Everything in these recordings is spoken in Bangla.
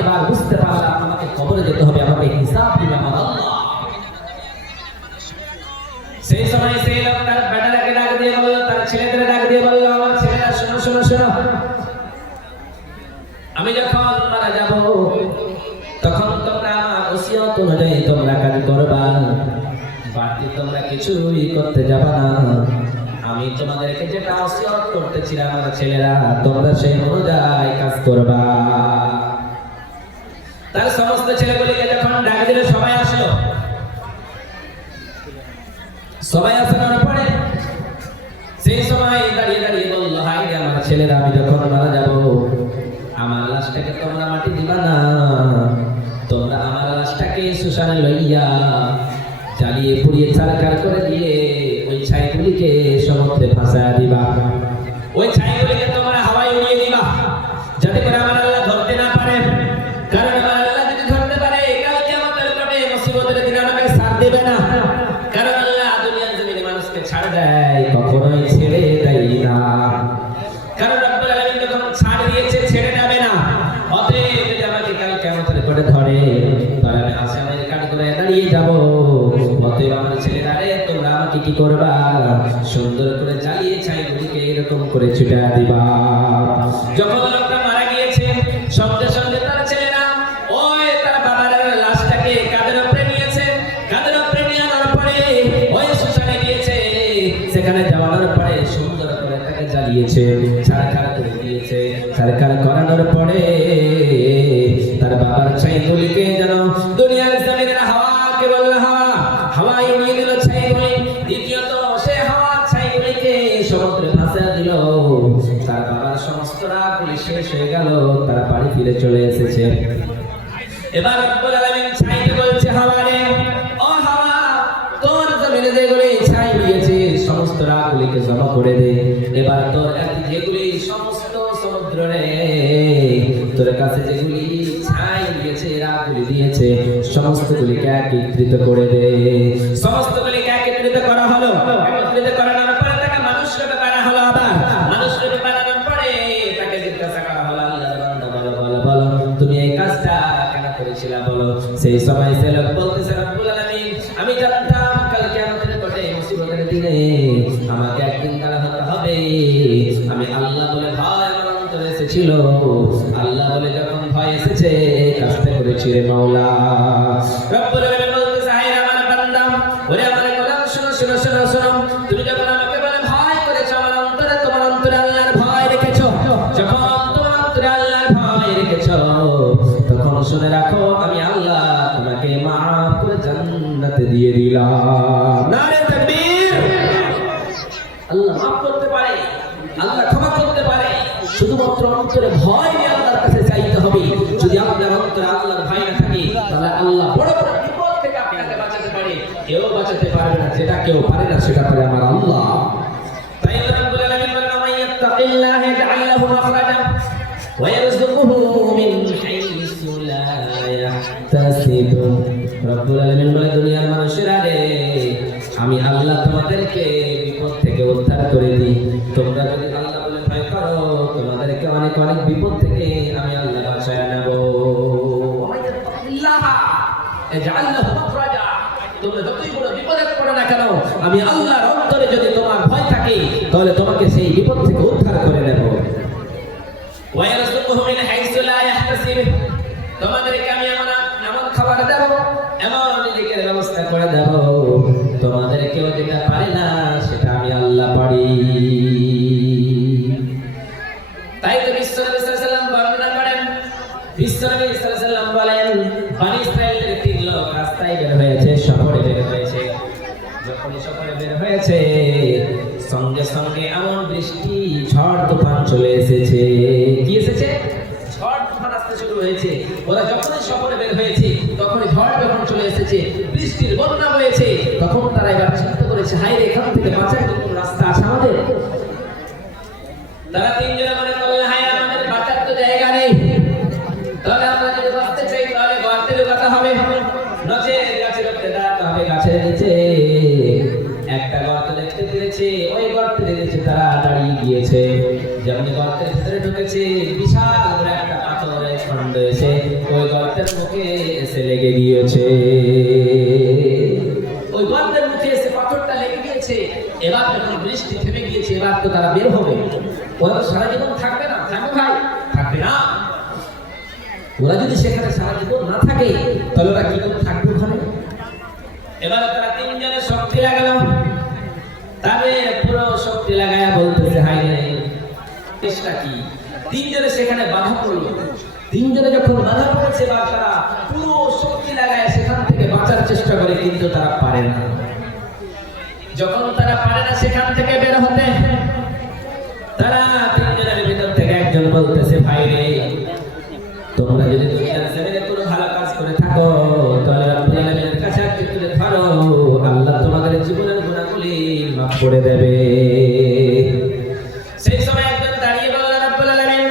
এবার বুঝতে পারলাম আমাকে কবরে যেতে হবে, আমাকে হিসাব দিবে আমার আল্লাহ। সেই সময় সেই লোক তার বেটাটাকে ডাক দিয়ে বলল, তার ছেলেদের ডাক দিয়ে বলল, আমার ছেলেরা শোনো শোনো শোনো, আমি যখন মারা যাব তখন তোমরা আমার ওসিয়ত অনুযায়ী তোমরা কাজ করবা, বাড়তি তোমরা কিছুই করতে যাবা না। আমি তোমাদেরকে যেটা ওসিয়ত করতেছিলাম আমার ছেলেরা, তোমরা সেই অনুযায়ী কাজ করবা। তার সমস্ত ছেলেগুলিকে যখন ডাক দিল সবাই আসলো। সবাই আসার পরে সেই সময় দাঁড়িয়ে দাঁড়িয়ে বলল, হাই রে আমার ছেলেরা, আমি যখন মারা যাব আমার লাশটাকে তোমরা মাটি দিবা না, তোমরা আমার লাশটাকে শ্মশানে লইয়া জ্বালিয়ে পুড়িয়ে ছারখার করে দিয়ে ওই ছাইগুলিকে সমুদ্রে ভাসায় দিবা। ওই ছাইগুলিকে তোমরা হাওয়ায় উড়িয়ে দিবা, যাতে করে আমার আল্লাহ ধরতে না পারে। কারণ আমার আল্লাহ যদি ধরতে পারে কাল কিয়ামতের মাঠে মুসিবতের দিন আমাকে ছাড় দেবে না। কারণ আল্লাহ দুনিয়ার জমিনে মানুষকে ছাড় দেয়, কখনোই ছেড়ে দেয় না। কারণ রব্বুল আলামিন যখন ছাড় দিয়েছে ছেড়ে যাবে না। অতএব যদি আমাকে কাল কিয়ামতের মাঠে ধরে তাহলে আমি আসামের কাঠ করে দাঁড়িয়ে যাব। অতএব আমার ছেলেরা রে, তোমরা আমাকে কি করবা, সুন্দর করে জ্বালিয়ে ছাইগুলিকে এরকম করে ছুটা দিবা। যখন লোকটা মারা গিয়েছে সঙ্গে সঙ্গে তার ছেলেরা ওই তার বাবার লাশটাকে কাঁধের উপরে নিয়েছে। কাঁধের উপরে নিয়ে আনার পরে ওই শ্মশানে গিয়েছে। সেখানে যাওয়ার পরে সুন্দর করে তাকে জ্বালিয়েছে, ছারখার করে দিয়েছে। ছারখার করানোর পরে তার বাবার ছাইগুলিকে যেন দুনিয়ার জমিনের হাওয়াকে বলল, হাওয়ায় উড়িয়ে দিল ছাইগুলি। দ্বিতীয়ত সে হাওয়ার ছাইগুলিকে সমুদ্রে ভাসিয়ে দিল। তার বাবার সমস্ত রাগগুলি শেষ হয়ে গেল, তার বাড়ি ফিরে চলে এসেছে। এবার রব্বুল আলামিন ছাইকে বলছে, হাওয়া রে, ও হাওয়া, তোর জমিনে যেগুলি ছাই দিয়েছে সমস্ত রাগগুলিকে জমা করে দে। এবার তোর যেগুলি সমস্ত সমুদ্র রে, তোর কাছে যেগুলি ছাই দিয়েছে রাগগুলি দিয়েছে সমস্তগুলিকে একত্রিত করে দে। সমস্তগুলিকে একত্রিত করা হলো। একত্রিত করানোর পরে তাকে মানুষ রূপে বানানো হলো। আবার মানুষ রূপে বানানোর পরে তাকে জিজ্ঞাসা করা হলো, আল্লাহর বান্দা বলো বলো বলো, তুমি এই কাজটা কেন করেছিলা বলো। সেই সময় সে লোক বলতেছে, রব্বুল আলামিন, আমি জানতাম কাল কিয়ামতের মাঠে মুসিবতের দিনে আমাকে একদিন দাঁড়া হতে হবে। আমি আল্লাহ বলে ভয় আমার অন্তরে এসেছিল। আল্লাহ বলে যখন ভয় এসেছে কাজটা করেছি রে মাওলা। রব্বুল আলামিন বলতেছে, হায় আমার বান্দা, ওরে আমার গোলাম, শোনো শোনো শোনো শোনো, তুমি যখন আমাকে বলে ভয় করেছো আমার অন্তরে, তোমার অন্তরে আল্লাহর ভয় রেখেছো। যখন তোমার অন্তরে আল্লাহর ভয় রেখেছো তখন শুনে রাখো, আমি আল্লাহ তোমাকে মাফ করে জান্নাতে দিয়ে দিলাম। নারে তাকবীর! আল্লাহ মাফ করতে পারে, আল্লাহ ক্ষমা করতে পারে। শুধুমাত্র অন্তরে ভয় নিয়ে আল্লাহর কাছে চাইতে হবে। যদি আপনার অন্তরে আল্লাহর ভয় না থাকে তাহলে আল্লাহ বড় বড় বিপদ থেকে আপনাকে বাঁচাতে পারে। কেউ বাঁচাতে পারবে না, যেটা কেউ পারে না সেটা পারে আমার আল্লাহ। তাই রব্বুল আলামিন বলেন, মাইয়াত্তাকিল্লাহ ইয়াজআল লাহু মাখরাজা ওয়া ইয়ারযুকুহু মিন হাইসু লা ইয়াহতাসিব। রব্বুল আলামিন বলেন, দুনিয়ার মানুষেরা রে, আমি আল্লাহ তোমাদেরকে বিপদ থেকে উদ্ধার করে দিই। তোমরা যদি আল্লাহ বলে ভয় করো তোমাদেরকে অনেক অনেক বিপদ থেকে আমি আল্লাহ বাঁচায় নেব। তোমরা যতই বড় বিপদে পড়ো না কেন, আমি আল্লাহর অন্তরে যদি তোমার ভয় থাকে তাহলে তোমাকে সেই বিপদ থেকে উদ্ধার করে নেব। তোমাদেরকে আমি এমন খাবার দেব, এমন রিজিকের ব্যবস্থা করে দেব, তোমাদের কেউ যেটা পারে না সেটা আমি আল্লাহ পারি। তাই তো বিশ্বনবী সাল্লাল্লাহু আলাইহি ওয়াসাল্লাম বর্ণনা করেন, বিশ্বনবী সাল্লাল্লাহু আলাইহি ওয়াসাল্লাম বলেন, বনী ইসরাঈলের 3 লোক রাস্তায় বের হয়েছে, সফরে বের হয়েছে। যখন সফরে বের হয়েছে সঙ্গে সঙ্গে এমন বৃষ্টি, ঝড় তুফান চলে এসেছে। কি এসেছে? ঝড় তুফান আসতে শুরু হয়েছে। ওরা যখনই সফরে বের হয়েছে তখনই ঝড় যখন চলে এসেছে, বৃষ্টির বন্যা হয়েছে, তখন তারা এবার চিন্তা করেছে, হায় রে, এখান থেকে বাঁচার কি কোনো রাস্তা আছে আমাদের? তারা 3 জনে মনে করলেন, হায় আমাদের বাঁচার তো জায়গা নেই, তাহলে আমরা যদি বাঁচতে চাই তাহলে গর্তে লুকাতে হবে, নচেৎ গাছের উপরে দাঁড়াতে হবে। গাছের নিচে একটা গর্ত দেখতে পেয়েছে, ওই গর্তের নিচে তারা দাঁড়িয়ে গিয়েছে। যেমন গর্তের ভিতরে ঢুকেছে বিশাল একটা পাথরের খণ্ড এসে ওই গর্তের মুখে এসে লেগে গিয়েছে, ওই গর্তের মুখে এসে পাথরটা লেগে গিয়েছে। এবার যখন বৃষ্টি থেমে গিয়েছে, এবার তো তারা বের হবে। ওরা তো সারা জীবন থাকবে না, থাকবে ভাই? থাকবে না। ওরা যদি সেখানে সারা জীবন না থাকে, তাহলে ওরা কি করে থাকবে ওখানে? এবার তারা তিনজনের শক্তি লাগালো, তবে পুরো শক্তি লাগায়া বলতেছে, হাই রে চেষ্টা কি? তিনজনে সেখানে বাধা পড়লো। তিনজনে যখন বাধা পড়েছে, বা তারা পুরো শক্তি লাগায় সেখান থেকে বাঁচার চেষ্টা করে, কিন্তু তারা পারে না। যখন তারা পারে না সেখান থেকে বের হতে, তারা তিনজনের ভিতর থেকে একজন বলতেছে, ভাই রে তোমরা যদি দুনিয়ার জমিনে কোনো ভালো কাজ করে থাকো, তাহলে রব্বুল আলামিনের কাছে একটু তুলে ধরো, আল্লাহ তোমাদের জীবনের গুনাহগুলি মাফ করে দেবে। সেই সময় একজন দাঁড়িয়ে বলল, রব্বুল আলামিন,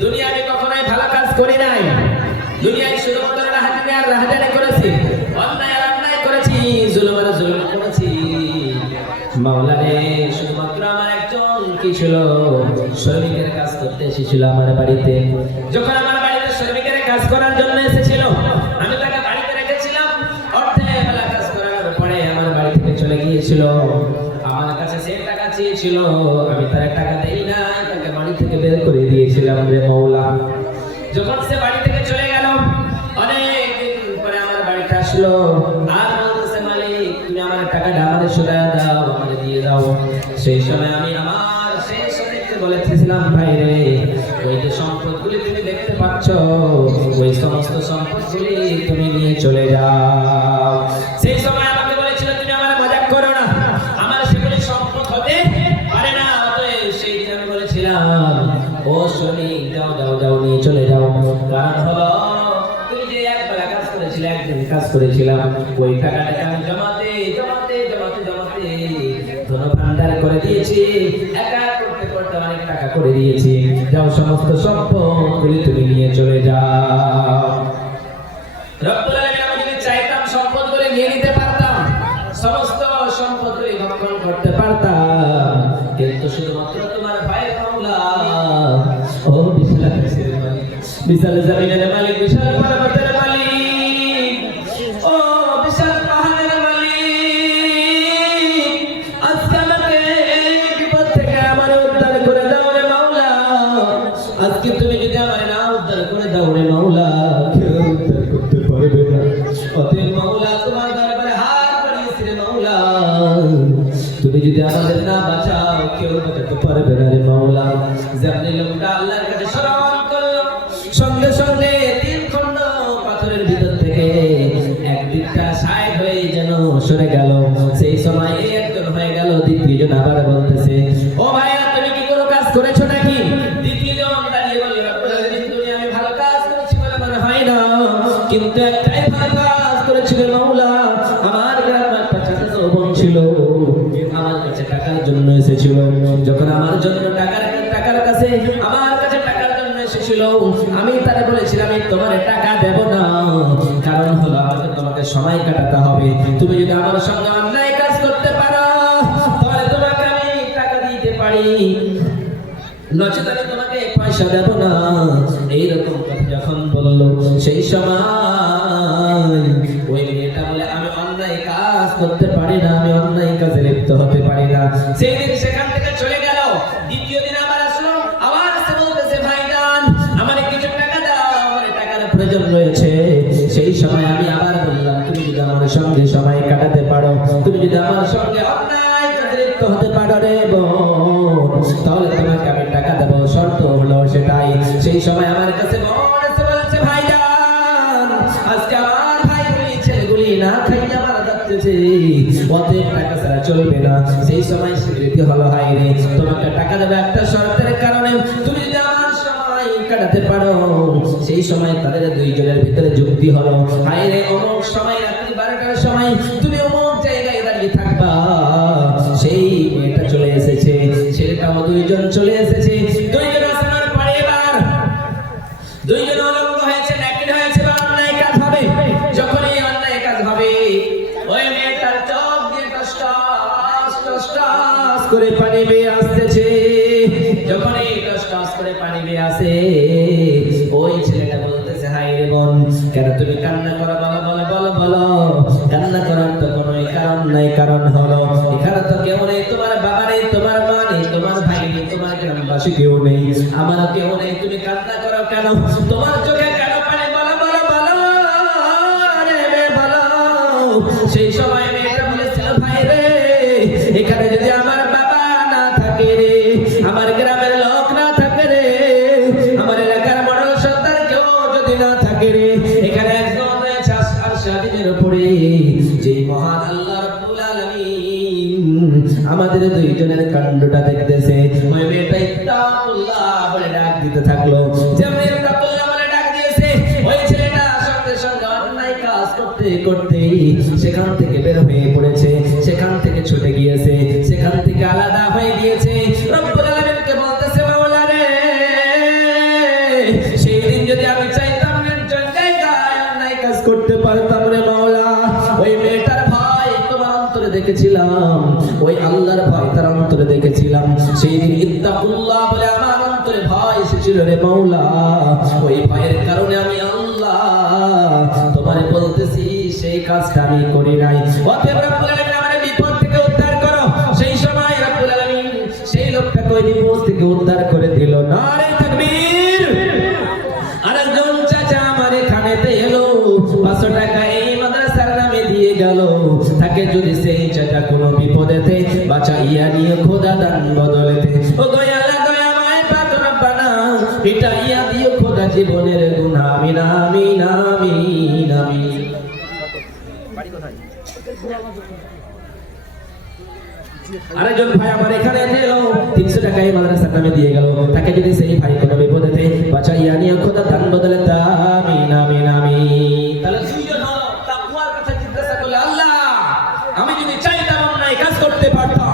দুনিয়া আমি কখনোই ভালো কাজ করি নাই, দুনিয়ায় শুধুমাত্র রাহাজানি করেছি, অন্যায় আর অন্যায় করেছি, জুলুম আর জুলুম করেছি। মাওলা রে, শুধুমাত্র আমার একজন কি ছিল, শ্রমিকের কাজ করতে এসেছিল আমার বাড়িতে। যখন আমার বাড়িতে শ্রমিকের কাজ করার জন্য এসেছিল, আমি তাকে বাড়িতে রেখেছিলাম। অর্ধেক বেলা কাজ করার পরে আমার বাড়ি থেকে চলে গিয়েছিল। আমার কাছে সে টাকা চেয়েছিল, আমি তার টাকা দেই না, তাকে বাড়ি থেকে বের করে দিয়েছিলাম রে মাওলা। যখন সে বাড়ি থেকে চলে গেল, অনেক দিন পরে আমার বাড়িতে আসলো, আর বলতেছে, মালিক তুমি আমার টাকাটা আমাদের শোধা দাও, আমাদের দিয়ে দাও। সেই সময় আমি আমার সেই শ্রমিককে বলেছিলাম, ভাই রে ওই যে সম্পদগুলি তুমি দেখতে পাচ্ছ, ওই সমস্ত সম্পদগুলি তুমি নিয়ে চলে যাও। সেই সময় আমাকে বলেছিল, তুমি আমার মজাক করো না, আমার সেগুলি সম্পদ হতে পারে না। সেই দিন আমি বলেছিলাম, ও শ্রমিক যাও যাও যাও, নিয়ে চলে যাও। কারণ হলো তুমি যে একবেলা কাজ করেছিলে, একদিন কাজ করেছিলাম, ওই টাকাটাকে আমি জমাতে জমাতে জমাতে জমাতে ধন ভান্ডার করে দিয়েছি, একা করতে করতে অনেক টাকা করে দিয়েছি। যাও, সমস্ত সম্পদগুলি তুমি নিয়ে চলে যাও। রব্বুল আলামিন, আমি যদি চাইতাম সম্পদগুলি নিয়ে নিতে পারতাম, সমস্ত সম্পদগুলি ভক্ষণ করতে পারতাম, কিন্তু শুধুমাত্র তোমার ভাইয়ের মাওলা, ও বিশাল আকাশের মালিক, বিশাল জমিনের মালিক, বিশাল পর্বতের মালিক, ও বিশাল পাহাড়ের মালিক, আজকে আমাকে এই বিপদ থেকে আমার উদ্ধার করে দাও রে মাওলা। আজকে তুমি যদি আমার না উদ্ধার করে দাও রে মাওলা, কেউ উদ্ধার করতে পারবে না। অতএব মাওলা, তোমার দরবারে হাত বাড়িয়েছি রে মাওলা, তুমি যদি আমাদের না বাঁচাও, কেউ বাঁচাতে পারবে না রে মাওলা। যেমনি লোকটা আল্লাহর কাছে শরণ করলো, সঙ্গে সঙ্গে তিন খণ্ড পাথরের ভিতর থেকে একদিকটা সাইড হয়ে যেন সরে গেল। সেই সময় এই একজন হয়ে গেল, দ্বিতীয়জন আবার বলতেছে, ও ভাইয়া তুমি কি কোনো কাজ করেছো নাকি? দ্বিতীয়জন দাঁড়িয়ে বলল, দুনিয়া আমি ভালো কাজ করেছি বলে মনে হয় না, কিন্তু একটাই ভালো কাজ করেছিল মাওলা। আমার গ্রামে একটা ছোট বোন ছিল, আমার কাছে টাকার জন্য এসেছিল। যখন আমার জন্য টাকার কাছে আমার কাছে টাকার জন্য এসেছিল, আমি তারে বলেছিলাম, আমি তোমার টাকা দেব না, কারণ হলো আমাকে তোমাকে সময় কাটাতে হবে। তুমি যদি আমার সঙ্গে অন্যায় কাজ করতে পারো, তাহলে তোমাকে আমি টাকা দিতে পারি, নচেত আমি তোমাকে পয়সা দেব না। এইরকম কথা যখন বললো, সেই সময় ওই মেয়েটা বলে, আমি অন্যায় কাজ করতে পারি না, আমি অন্যায় কাজে লিপ্ত হতে পারি না। সেই দিন সেখান থেকে চলে গেল। দ্বিতীয় দিন আবার আসলো, আবার সে বলতেছে, ভাইজান আমার কিছু টাকা দাও, আমার টাকার প্রয়োজন রয়েছে। সেই সময় আমি আবার বললাম, তুমি যদি আমার সঙ্গে সময় কাটাতে পারো, তুমি যদি আমার সঙ্গে অন্যায় কাজে লিপ্ত হতে পারো রে বোন, তাহলে তোমাকে আমি টাকা দেবো, শর্ত হলো সেটাই। সেই সময় আমার কাছে বলছে, ভাইজান আজকে আমার ভাইগুলি ছেলেগুলি না খাইয়া মারা যাচ্ছে, অতএব টাকা ছাড়া চলবে না। সেই সময় স্বীকৃতি হলো, হাই রে তোমাকে টাকা দেবে একটা শর্তের কারণে, তুমি যদি আমার সময় কাটাতে পারো। সেই সময় তাদের দুইজনের ভিতরে যুক্তি হলো, হাই রে অমুক সময় রাত্রি 12টার সময় তুমি অমুক জায়গায় দাঁড়িয়ে থাকবা। সেই মেয়েটা চলে এসেছে, ছেলেটাও দুইজন চলে এসেছে। দুইজন আসার পরে এবার দুইজন অলঙ্গ হয়েছে, নাকিদ হয়েছে, বা অন্যায় কাজ হবে। যখন এই অন্যায় কাজ হবে, ওই মেয়েটার চোখ দিয়ে টস করে পানি বেয়ে আসতেছে। যখন এই টস করে পানি বেয়ে আসে, ওই ছেলেটা বলতেছে, হাই রে বোন, কেন তুমি কান্না করো? বলো বলো বলো বলো। কান্না করার তো কোনো কারণ নাই, কারণ হলো এখানে তো কেউ নেই, তোমার বাবা নেই, তোমার মা নেই, তোমার ভাই নেই, তোমার গ্রামবাসী কেউ নেই, আমারও কেউ নেই, তুমি কান্না করো কেন? তোমার চোখে কেন পানি? বলো বলো বলো রে রে বলো। সেই সময় মেয়েটা বলেছিল, ভাই রে, এখানে যদি আমার বাবা না থাকে রে, আমার গ্রামের লোক না থাকে রে, আমার এলাকার মডেল সন্তান কেউ যদি না থাকে রে, এখানে একজন রয়েছে আরশের উপরে, যে মহান আল্লাহ রাব্বুল আলামিন আমাদের দুইজনের কাণ্ডটা দেখতেছে। ওই মেয়েটা ইত্তাকুল্লাহ বলে ডাক দিতে থাকলো। যেমন ইত্তাকুল্লাহ বলে ডাক দিয়েছে, ওই ছেলেটা সঙ্গে সঙ্গে অন্যায় কাজ করতে করতে সেখান থেকে বের হয়ে পড়েছে, সেখান থেকে ছুটে গিয়েছে, সেখান থেকে আলাদা হয়ে গিয়েছে। রব্বুল আলামিনকে বলতেছে, মাওলা রে, সেই দিন যদি আমি চাইতাম নির্জন জায়গায় অন্যায় কাজ করতে পারতাম রে মাওলা। ওই মেয়েটার ভয় তোমার অন্তরে দেখেছিলাম, ওই আল্লাহর ভয় তার অন্তরে দেখেছিলাম। সেই দিন ইত্তাকুল্লাহ বলে আমার অন্তরে ভয় এসেছিল রে মাওলা। ওই ভয়ের কারণে আমি আল্লাহ তোমারে বলতেছি, সেই কাজটা আমি করি নাই। অতএব রব্বুল আলামিন আমারে বিপদ থেকে উদ্ধার করো। সেই সময় রব্বুল আলামিন সেই লোকটাকে ওই বিপদ থেকে উদ্ধার করে দিল। নারে তাকবীর। আরেকজন চাচা আমার এখানেতে এলো, 500 টাকা এই মাদ্রাসার নামে দিয়ে গেল। তাকে যদি সেই চাচা কোনো বিপদেতে বাঁচাইয়া নিয়ে খোদা দান বদলেতে, ও দয়ালা দয়াময় পাক রব্বানা, মিটাইয়া দিও খোদা জীবনের গুনাহ। আমিন আমিন আমিন আমিন। আরেকজন ভাই আমার এখানে এলো, 300 টাকা এই মাদ্রাসার নামে দিয়ে গেল। তাকে যদি সেই ভাই কোনো বিপদেতে বাঁচাইয়া নিয়ে খোদা দান বদলেতে, আমিন আমিন আমিন। তাহলে দুইজন হলো তাকওয়ার কথা জিজ্ঞাসা করলে, আল্লাহ আমি যদি চাইতাম অন্যায় কাজ করতে পারতাম,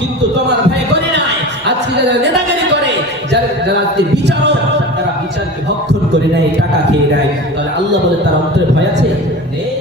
কিন্তু তোমার ভয় করি নাই। আজকে যারা নেতাগিরি করে, যারা আজকে বিচারক, তারা বিচারকে ভক্ষণ করে নাই, টাকা খেয়ে নেয়, তাহলে আল্লাহ বলে তার অন্তরে ভয় আছে? নেই।